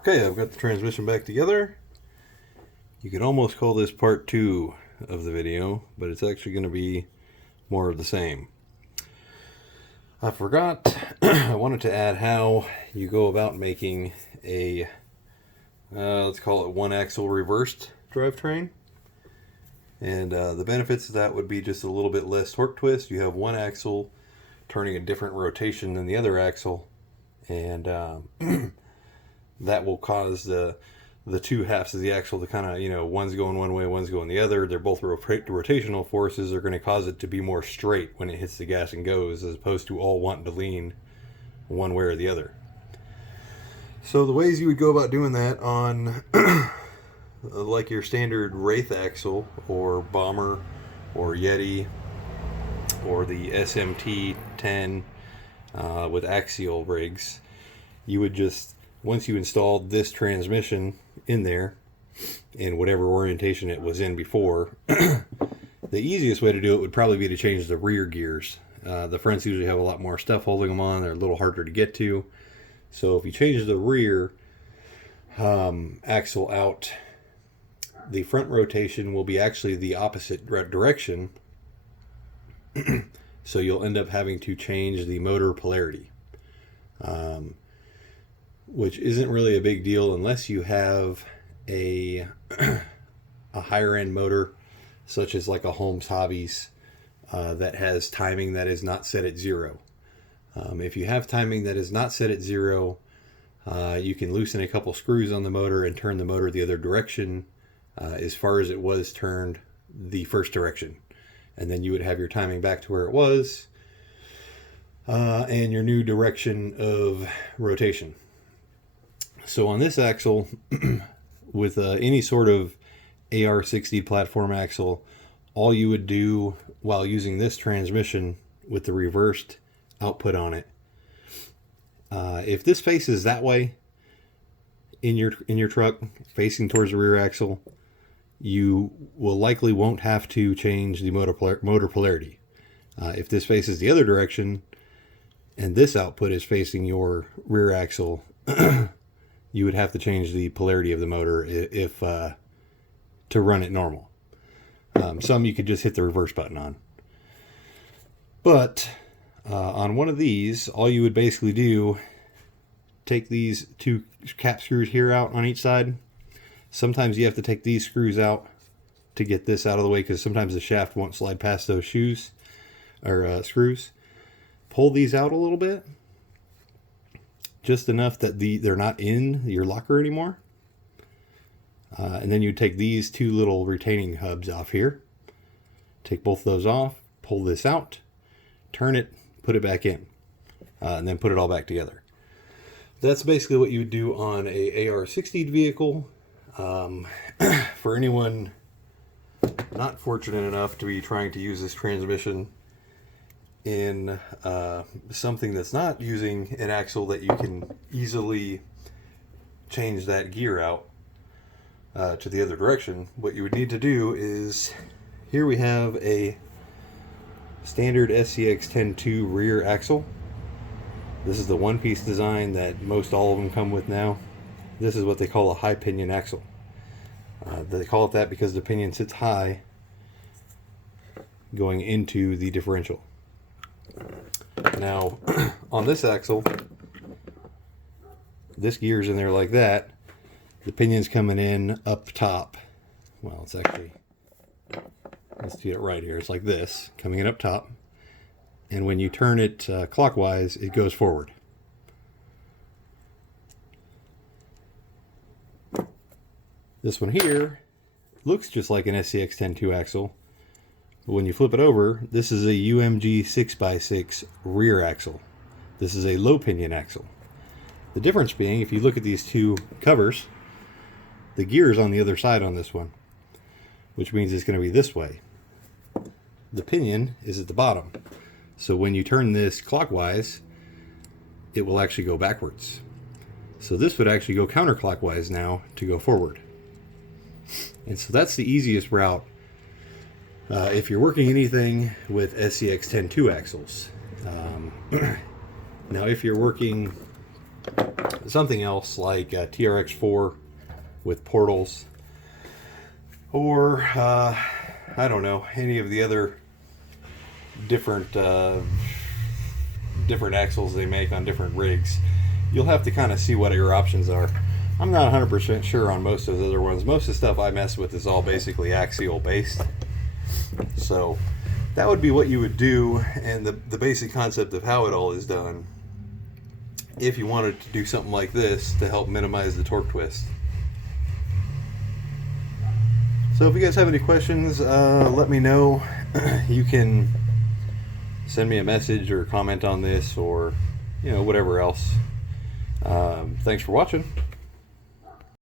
Okay, I've got the transmission back together. You could almost call this part 2 of the video, but it's actually going to be more of the same. I forgot, I wanted to add how you go about making a, let's call it one axle reversed drivetrain. And the benefits of that would be just a little bit less torque twist. You have one axle turning a different rotation than the other axle, and that will cause the two halves of the axle to kind of, one's going one way, one's going the other. They're both rotational forces. They're going to cause it to be more straight when it hits the gas and goes, as opposed to all wanting to lean one way or the other. So the ways you would go about doing that on like your standard Wraith axle or Bomber or Yeti or the SMT 10 with axial rigs, you would just, once you installed this transmission in there, in whatever orientation it was in before, the easiest way to do it would probably be to change the rear gears. The fronts usually have a lot more stuff holding them on. They're a little harder to get to. So if you change the rear axle out, the front rotation will be actually the opposite direction. So you'll end up having to change the motor polarity. Which isn't really a big deal unless you have a higher end motor, such as like a Holmes Hobbies, that has timing that is not set at 0. If you have timing that is not set at 0, you can loosen a couple screws on the motor and turn the motor the other direction, as far as it was turned the first direction. And then you would have your timing back to where it was, and your new direction of rotation. So on this axle, with any sort of AR60 platform axle, all you would do while using this transmission with the reversed output on it, if this faces that way in your truck, facing towards the rear axle, you will likely won't have to change the motor polarity. If this faces the other direction and this output is facing your rear axle, you would have to change the polarity of the motor if to run it normal. Some you could just hit the reverse button on. But on one of these, all you would basically do, take these two cap screws here out on each side. Sometimes you have to take these screws out to get this out of the way, because sometimes the shaft won't slide past those screws. Pull these out a little bit, just enough that they're not in your locker anymore. And then you take these two little retaining hubs off here. Take both those off, pull this out, turn it, put it back in, and then put it all back together. That's basically what you would do on a AR60 vehicle. For anyone not fortunate enough to be trying to use this transmission in something that's not using an axle that you can easily change that gear out to the other direction, what you would need to do is, here we have a standard SCX 10.2 rear axle. This is the one-piece design that most all of them come with now. This is what they call a high pinion axle. They call it that because the pinion sits high going into the differential. Now, on this axle, this gear's in there like that. The pinion's coming in up top. Well, it's actually, let's do it right here. It's like this, coming in up top. And when you turn it clockwise, it goes forward. This one here looks just like an SCX 10.2 axle. But when you flip it over, this is a UMG 6x6 rear axle. This is a low pinion axle. The difference being, if you look at these two covers, the gear is on the other side on this one, which means it's going to be this way. The pinion is at the bottom. So when you turn this clockwise, it will actually go backwards. So this would actually go counterclockwise now to go forward. And so that's the easiest route if you're working anything with SCX 10.2 axles. Now if you're working something else like TRX4 with portals, or I don't know, any of the other different different axles they make on different rigs. You'll have to kind of see what your options are. I'm not 100% sure on most of the other ones. Most of the stuff I mess with is all basically axial based. So that would be what you would do, and the basic concept of how it all is done if you wanted to do something like this to help minimize the torque twist. So if you guys have any questions, let me know. You can send me a message or comment on this, or whatever else. Thanks for watching.